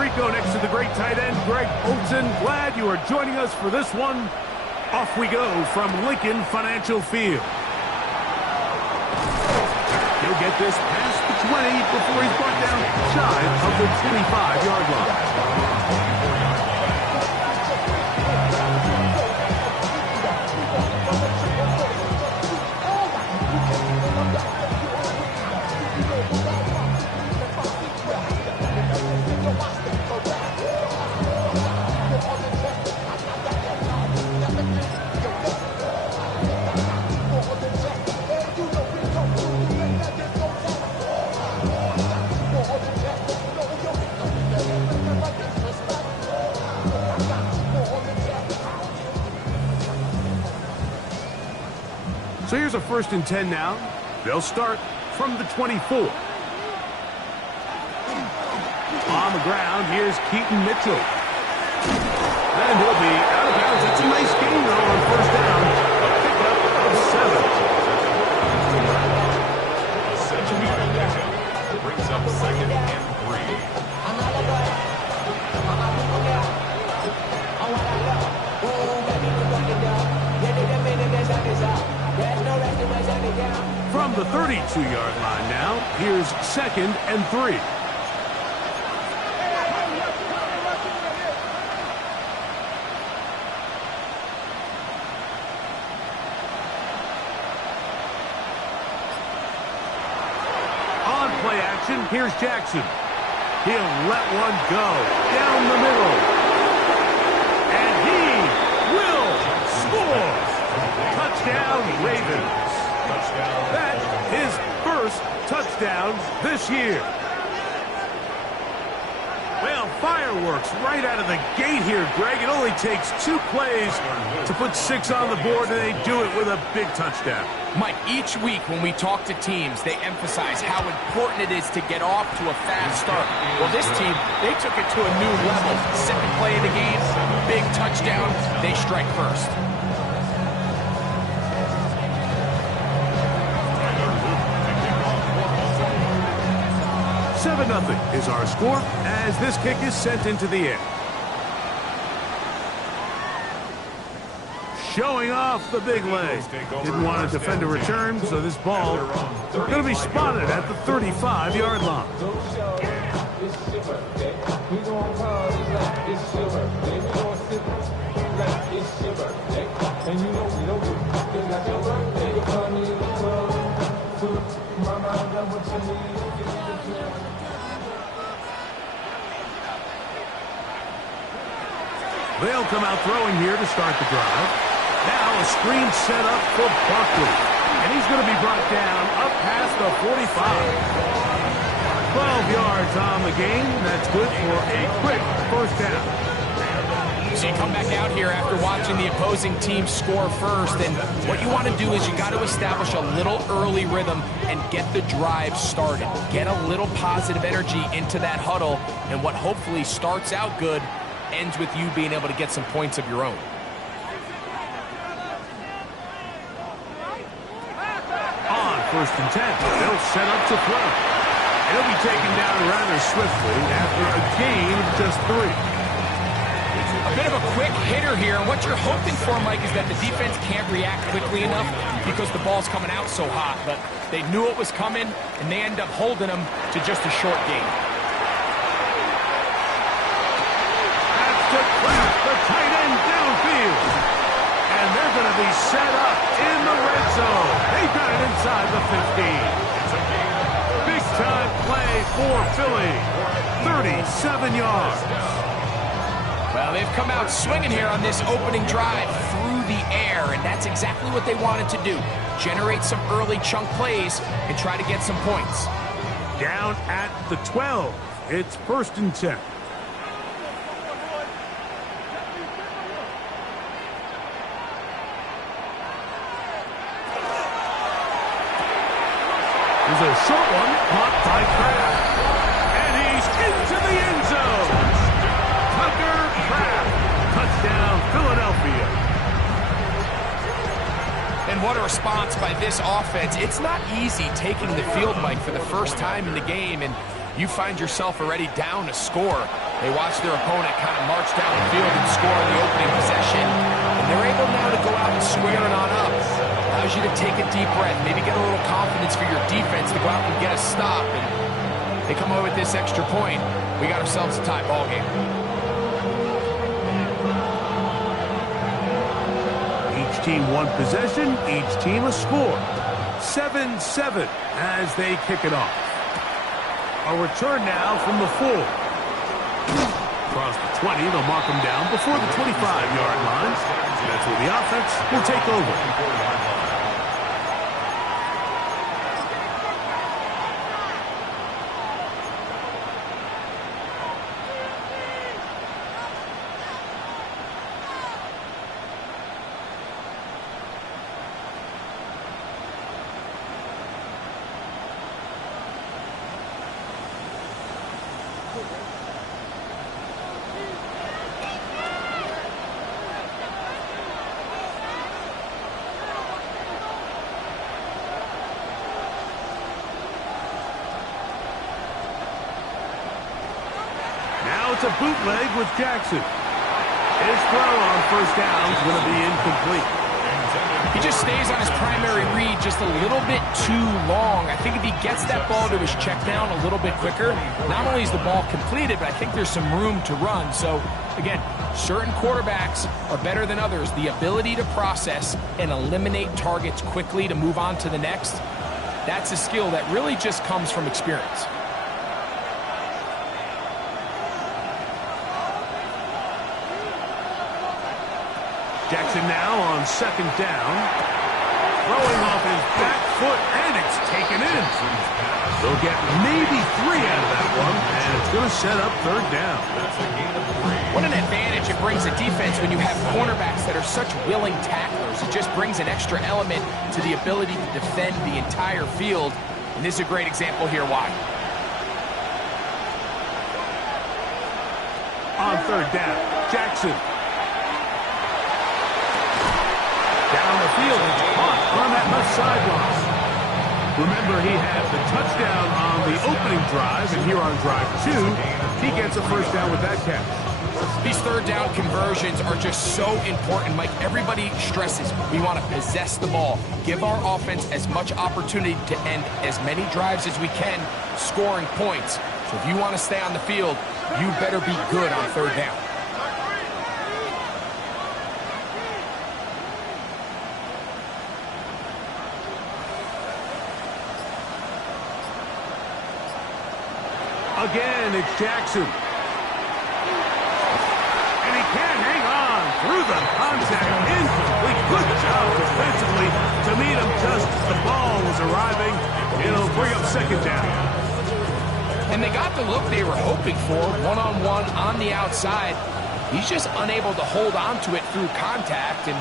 Tirico next to the great tight end, Greg Olson. Glad you are joining us for this one. Off we go from Lincoln Financial Field. He'll get this past the 20 before he's brought down shy of the 25-yard line. So here's a 1st and 10 now. They'll start from the 24. On the ground, here's Keaton Mitchell. And he'll be out of bounds. It's a nice game, though, on 1st down. A pickup of 7. Brings up 2nd and 3. From the 32-yard line now, here's 2nd and 3. On play action, here's Jackson. He'll let one go down the middle. And he will score. Touchdown, Ravens. That's his 1st touchdown this year. Well, fireworks right out of the gate here, Greg. It only takes 2 plays to put 6 on the board, and they do it with a big touchdown. Mike, each week when we talk to teams, they emphasize how important it is to get off to a fast start. Well, this team, they took it to a new level. 2nd play of the game, big touchdown, they strike first. 7-0 is our score as this kick is sent into the air. Showing off the big leg. Didn't want to defend a return, so this ball going to be spotted at the 35-yard line. They'll come out throwing here to start the drive. Now a screen set up for Barkley. And he's going to be brought down up past the 45. 12 yards on the game. That's good for a quick 1st down. So you come back out here after watching the opposing team score first, and what you want to do is you got to establish a little early rhythm and get the drive started. Get a little positive energy into that huddle, and what hopefully starts out good ends with you being able to get some points of your own. On 1st and 10, they'll set up to throw. He'll be taken down rather swiftly after a gain of just 3. A bit of a quick hitter here, and what you're hoping for, Mike, is that the defense can't react quickly enough because the ball's coming out so hot. But they knew it was coming, and they end up holding them to just a short gain. That's to crack the tight end downfield. And they're going to be set up in the red zone. They got it inside the 15. Big-time play for Philly. 37 yards. Well, they've come out swinging here on this opening drive through the air, and that's exactly what they wanted to do. Generate some early chunk plays and try to get some points. Down at the 12. It's 1st and 10. There's a short one, caught by Kraft. And he's into the end zone. Tucker Kraft. Touchdown, Philadelphia. And what a response by this offense. It's not easy taking the field, Mike, for the first time in the game. And you find yourself already down a score. They watch their opponent kind of march down the field and score on the opening possession, and they're able now to go out and square it on up. Allows you to take a deep breath, maybe get a little confidence for your defense to go out and get a stop. And they come away with this extra point. We got ourselves a tie ball game. Each team one possession, each team a score. 7-7 as they kick it off. A return now from the 4. Across the 20, they'll mark them down before the 25-yard line. That's where the offense will take over. It's a bootleg with Jackson. His throw on first down is going to be incomplete. He just stays on his primary read just a little bit too long. I think if he gets that ball to his check down a little bit quicker, not only is the ball completed, but I think there's some room to run. So, again, certain quarterbacks are better than others. The ability to process and eliminate targets quickly to move on to the next, that's a skill that really just comes from experience. Jackson now on second down. Throwing off his back foot, and it's taken in. They'll get maybe 3 out of that one, and it's going to set up third down. What an advantage it brings a defense when you have cornerbacks that are such willing tacklers. It just brings an extra element to the ability to defend the entire field. And this is a great example here why. On third down, Jackson. Down the field, it's caught on that left sideline. Remember, he had the touchdown on the opening drive, and here on drive 2, he gets a first down with that catch. These third down conversions are just so important, Mike. Everybody stresses we want to possess the ball, give our offense as much opportunity to end as many drives as we can, scoring points. So if you want to stay on the field, you better be good on third down. Again, it's Jackson. And he can't hang on through the contact. Incomplete. Good job defensively to meet him just as the ball was arriving. It'll bring up second down. And they got the look they were hoping for, one-on-one on the outside. He's just unable to hold on to it through contact, and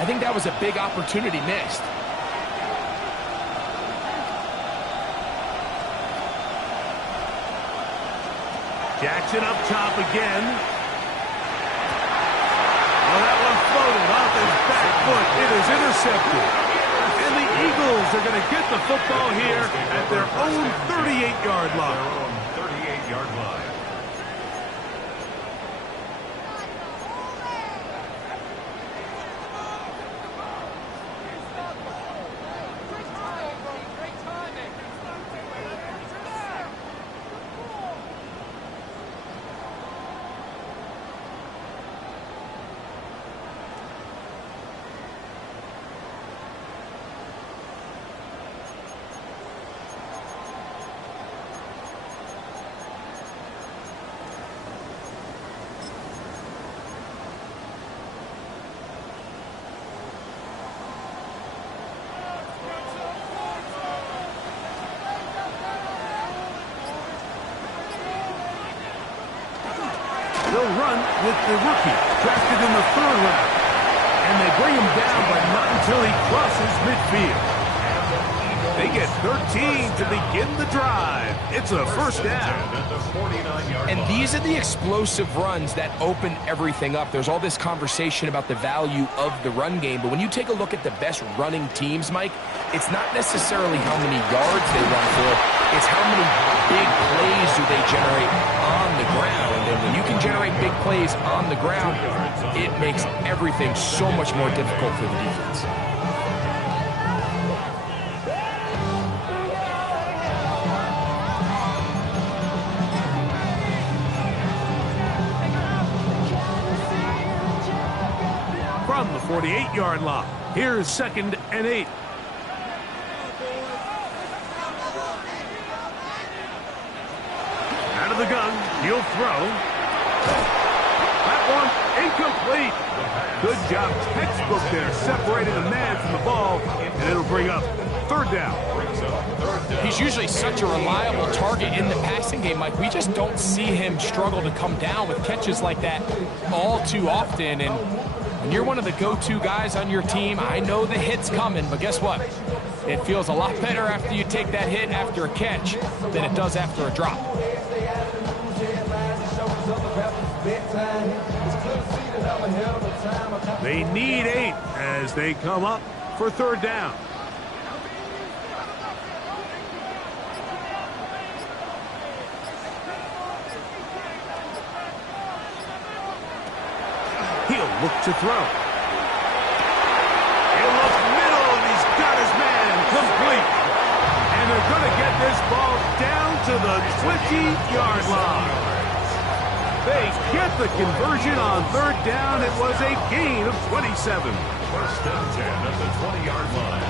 I think that was a big opportunity missed. Jackson up top again. Well, that one floated off his back foot. It is intercepted. And the Eagles are going to get the football here at their own 38-yard line. 38-yard line. They'll run with the rookie, drafted in the 3rd round. And they bring him down, but not until he crosses midfield. They get 13 to begin the drive. It's a first down. And these are the explosive runs that open everything up. There's all this conversation about the value of the run game, but when you take a look at the best running teams, Mike, it's not necessarily how many yards they run for. It's how many big plays do they generate on the ground. And when you can generate big plays on the ground, it makes everything so much more difficult for the defense. From the 48-yard line, here's 2nd and 8. Out of the gun, he'll throw. That one incomplete. Good job, textbook there, separating the man from the ball, and it'll bring up 3rd down. He's usually such a reliable target in the passing game, Mike. We just don't see him struggle to come down with catches like that all too often. And when you're one of the go-to guys on your team, I know the hit's coming, but guess what? It feels a lot better after you take that hit after a catch than it does after a drop. They need 8 as they come up for 3rd down. He'll look to throw. He'll look middle, and he's got his man complete. And they're going to get this ball down to the 20-yard line. They get the conversion on 3rd down. It was a gain of 27. 1st and 10 at the 20-yard line.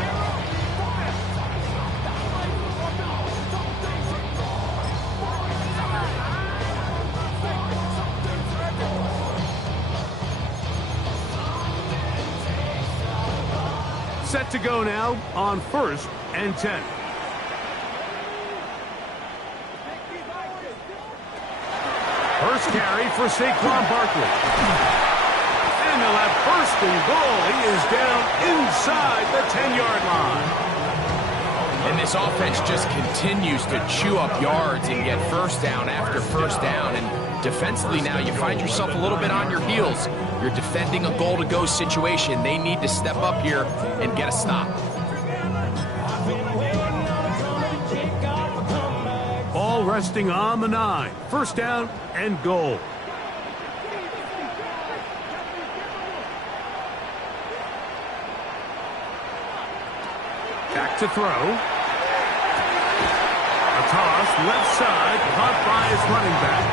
Set to go now on 1st and 10. First carry for Saquon Barkley. And they'll have 1st and goal. He is down inside the 10-yard line. And this offense just continues to chew up yards and get 1st down after 1st down. And defensively now, you find yourself a little bit on your heels. You're defending a goal-to-go situation. They need to step up here and get a stop. Ball resting on the 9. 1st down and goal. Back to throw. A toss left side, caught by his running back.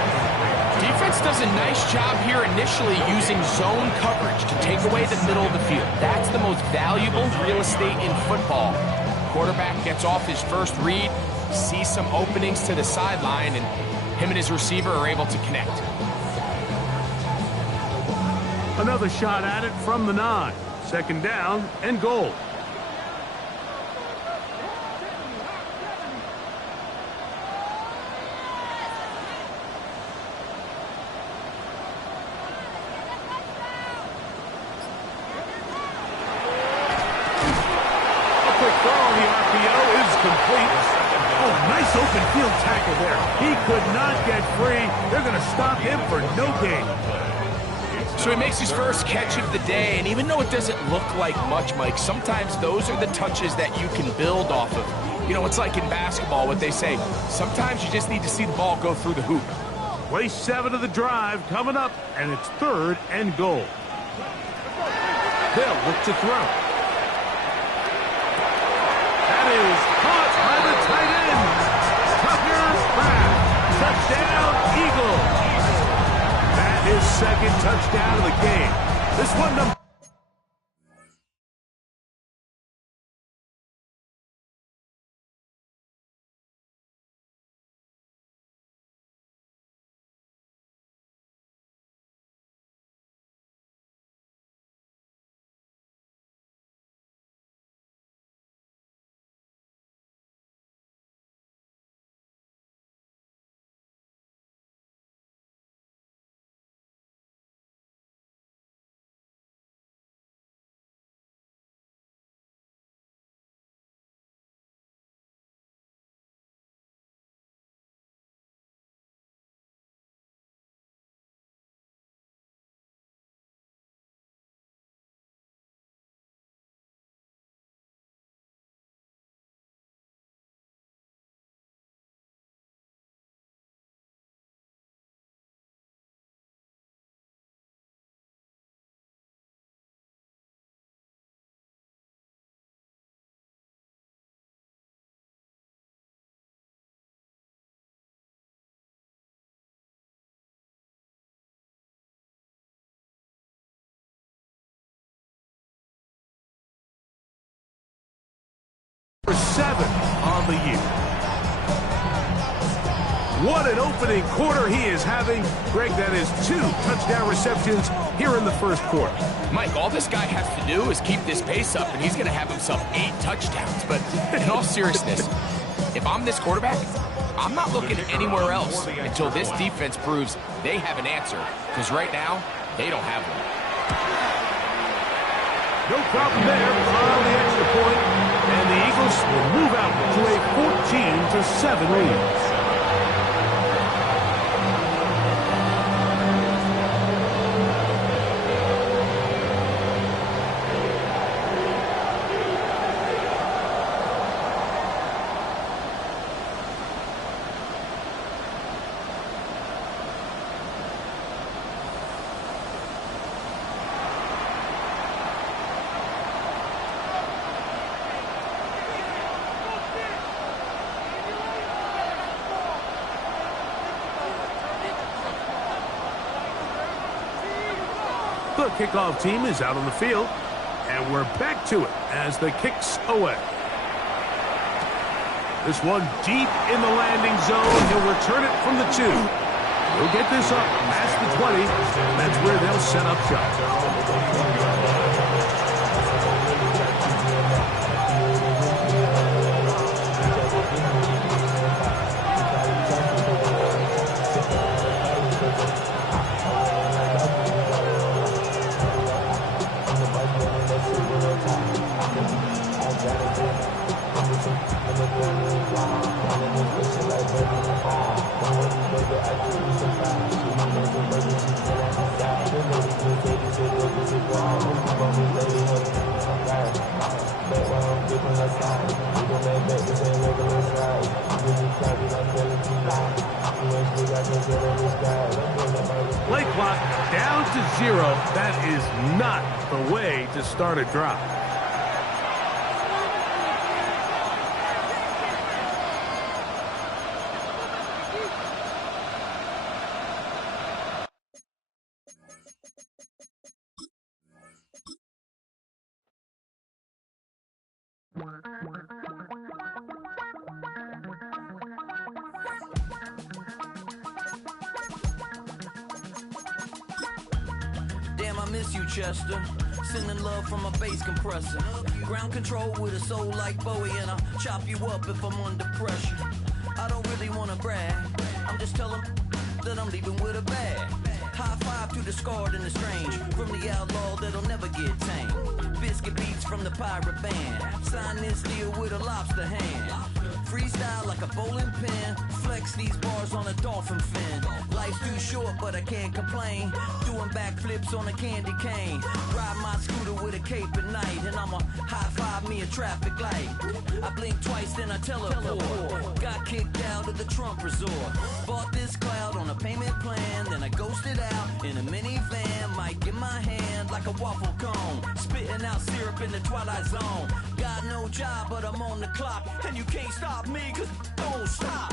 Defense does a nice job here initially using zone coverage to take away the middle of the field. That's the most valuable real estate in football. Quarterback gets off his first read, sees some openings to the sideline, and him and his receiver are able to connect. Another shot at it from the 9. 2nd down and goal. Nice open field tackle there. He could not get free. They're going to stop him for no gain. So he makes his first catch of the day, and even though it doesn't look like much, Mike, sometimes those are the touches that you can build off of. You know, it's like in basketball, what they say, sometimes you just need to see the ball go through the hoop. Play 7 of the drive coming up, and it's 3rd and goal. They'll look to throw. That is caught by the tight end. Tucker's back. Touchdown, Eagles. That is 2nd touchdown of the game. This one number the year. What an opening quarter he is having. Greg, that is 2 touchdown receptions here in the first quarter. Mike, all this guy has to do is keep this pace up, and he's going to have himself 8 touchdowns. But in all seriousness, if I'm this quarterback, I'm not looking anywhere else until this defense proves they have an answer. Because right now, they don't have one. No problem there. Pile the extra point, and the Eagles will move out to a 14-7 lead. The kickoff team is out on the field, and we're back to it as the kick's away. This one deep in the landing zone. He'll return it from the 2. He'll get this up past the 20. That's where they'll set up shop. Play clock down to 0. That is not the way to start a drive. Damn, I miss you, Chester. Sending love from a bass compressor. Ground control with a soul like Bowie, and I'll chop you up if I'm under pressure. I don't really want to brag. I'm just telling that I'm leaving with a bag. High five to the scarred and the strange, from the outlaw that'll never get tamed. Biscuit beats from the pirate band. Sign this deal with a lobster hand. Freestyle like a bowling pin. Flex these bars on a dolphin fin. Life's too short, but I can't complain. Doing backflips on a candy cane. Ride my scooter with a cape at night, and I'ma high five me a traffic light. I blink twice, then I teleport. Got kicked out of the Trump resort. Bought this cloud on a payment plan, then I ghosted out in a minivan. Mic in my hand like a waffle cone. Spitting out syrup in the twilight zone. Got no job, but I'm on the clock, and you can't stop me, cause don't stop.